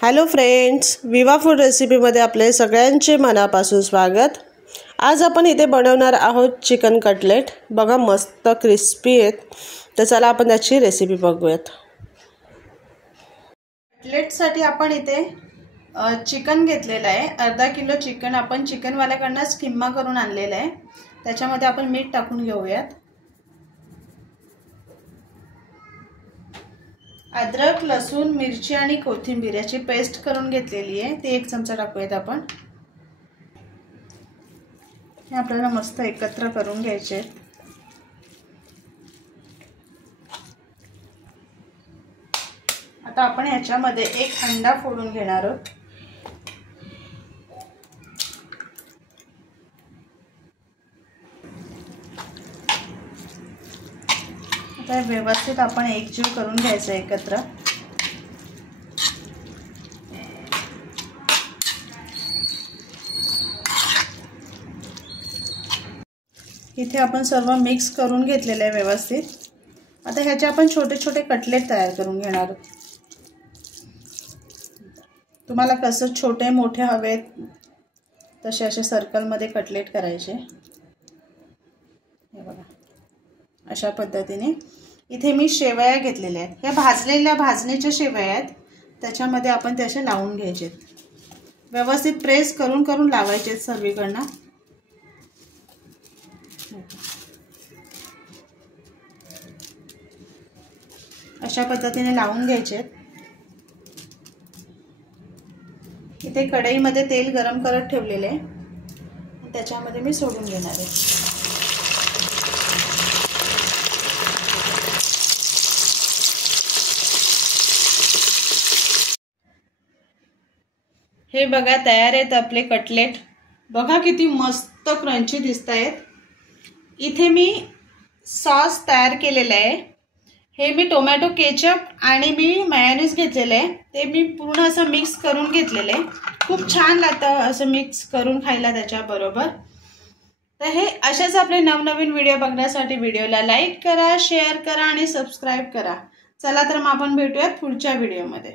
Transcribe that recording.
Hello friends, विवा food रेसिपीमध्ये आपले सगळ्यांचे मनापासून स्वागत। आज आपण इथे बनवणार आहोत चिकन कटलेट। बघा मस्त क्रिस्पी आहेत। तर चला आपण त्याची रेसिपी बघूयात। कटलेटसाठी आपण इथे चिकन घेतलेलं आहे। अर्धा किलो चिकन आपण चिकनवाल्याकडूनच किम्मा करून आणलेलं आहे। त्याच्यामध्ये आपण मीठ टाकून घेऊयात। अद्रक, लसूण, मिरची आणि कोथिंबीर याची पेस्ट करून घेतलेली आहे। ते 1 चमचा टाकूयात आपण। हे आपल्याला मस्त एकत्र करून घ्यायचे। आता आपण ह्याच्यामध्ये 1 अंडा फोडून घेणार आहोत। आता व्यवस्थित आपण एकजीव करून घ्यायचं एकत्र। इथे आपण सर्व मिक्स करून घेतलेले आहे व्यवस्थित। आता ह्याचे आपण छोटे छोटे कटलेट तयार करून घेणार आहोत। तुम्हाला कसं छोटे मोठे हवेत तसे असे सर्कल मध्ये कटलेट करायचे। हे बघा अशा पद्धतीने। इथे मी शेवया घेतलेल्या आहेत। ह्या भाजणीच्या शेवया आहेत। त्याच्यामध्ये आपण ते असे लावून घ्यायचे। व्यवस्थित प्रेस करून करून लावायचे सर्वीकडनं। अशा पद्धतीने लावून घ्यायचे। इथे कढईमध्ये तेल गरम करत ठेवलेले आहे। त्याच्यामध्ये मी सोडून घेणार आहे। हे बघा तयार आहेत आपले कटलेट। बघा किती मस्त क्रंची दिसत आहेत। इथे मी सॉस तयार केलेला आहे। हे मी टोमॅटो केचप आणि मी मेयोनीज घेतलेले आहे। ते मी पूर्ण असं मिक्स करून घेतलेले आहे। खूप छान लागतं असं मिक्स करून खायला त्याच्याबरोबर। तर हे अशाच आपले नवनवीन व्हिडिओ बघण्यासाठी व्हिडिओला लाईक करा, शेअर करा आणि सबस्क्राइब करा। चला तर मग आपण भेटूयात पुढच्या व्हिडिओमध्ये।